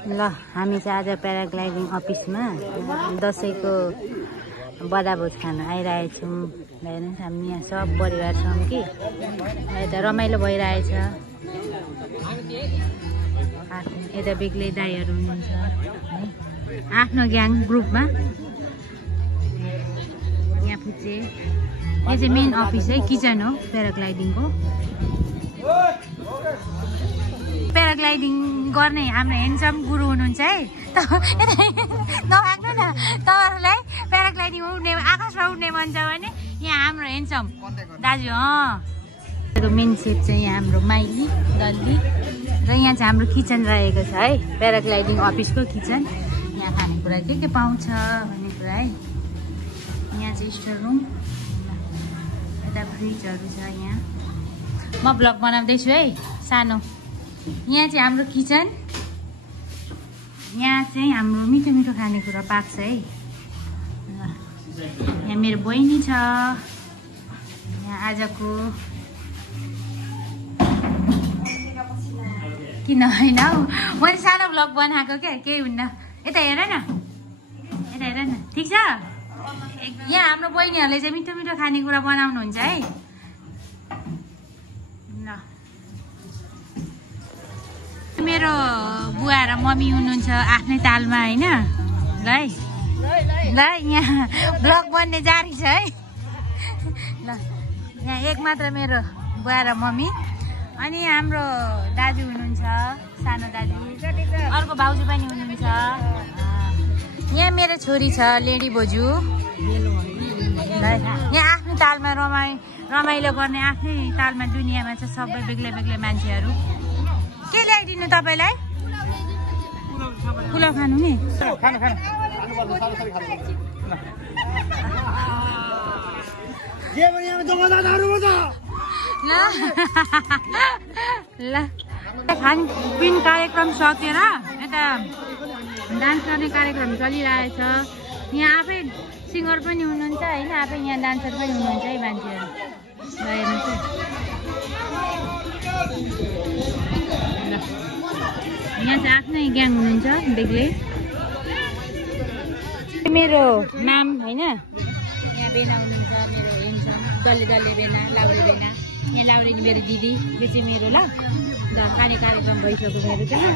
ल हामी चाहिँ आज प्याराग्लाइडिङ अफिसमा दसैँको बदाभोज खान आइरहेछौँ। हेर्नुहोस् हामी यहाँ सब परिवार छौँ कि यता रमाइलो भइरहेछ। यता बेग्लै दाईहरू हुनुहुन्छ आफ्नो ग्याङ ग्रुपमा। यहाँ पुचे यो चाहिँ मेन अफिस है, किचन हो प्याराग्लाइडिङको। प्याराग्लाइडिङ गर्ने हाम्रो ह्यान्डसम गुरु हुनुहुन्छ है। नभाग्नु न, तपाईँहरूलाई प्याराग्लाइडिङ उड्ने आकाशमा उड्ने मन छ भने यहाँ हाम्रो ह्यान्डसम दाजु। मेन सेप चाहिँ यहाँ हाम्रो माइली डल्ली र यहाँ चाहिँ हाम्रो किचन रहेको छ है, प्याराग्लाइडिङ अफिसको किचन। यहाँ खानेकुरा के पाउँछ भन्ने कुरा है। यहाँ चाहिँ स्टोर रुम, यता फ्रिजहरू छ। यहाँ म ब्लग बनाउँदैछु है सानो। यहाँ चाहिँ हाम्रो किचन, यहाँ चाहिँ हाम्रो मिठो मिठो खानेकुरा पाक्छ है। यहाँ मेरो बहिनी छ। यहाँ आजको किन होइन हौ, मैले सानो ब्लग बनाएको क्या, केही हुन्न। यता हेर न, यता हेर न, ठिक छ। यहाँ हाम्रो बहिनीहरूले चाहिँ मिठो मिठो खानेकुरा बनाउनुहुन्छ है। ल मेरो बुवा र मम्मी हुनुहुन्छ आफ्नै तालमा होइन। ल है, ल यहाँ ब्लग बन्ने जारी छ है। ल यहाँ एक मात्र मेरो बुवा र मम्मी, अनि हाम्रो दाजु हुनुहुन्छ, सानो दाजु, अर्को भाउजू पनि हुनुहुन्छ। यहाँ मेरो छोरी छ लेडी बोजू। यहाँ आफ्नै तालमा रमाइलो गर्ने, आफ्नै तालमा दुनियाँमा छ सबै बेग्लै बेग्लै मान्छेहरू। के ल्याइदिनु तपाईँलाई? पुलाउ खानु नि? ल खानपिन कार्यक्रम सकेर यता डान्स गर्ने कार्यक्रम चलिरहेछ। यहाँ आफै सिङ्गर पनि हुनुहुन्छ होइन, आफै यहाँ डान्सर पनि हुनुहुन्छ है मान्छेहरू। ल हेर्नुहोस्, यहाँ चाहिँ आफ्नै ग्याङ हुनुहुन्छ बेग्लै। मेरो नाम होइन, यहाँ बेना हुनुहुन्छ मेरो हेन्डसम, डल्ले डल्ले बेना, लाउरे बेना। यहाँ लाउरे नि मेरो दिदी, यो चाहिँ मेरो। ल खाने कार्यक्रम भइसक्यो मेरो चाहिँ।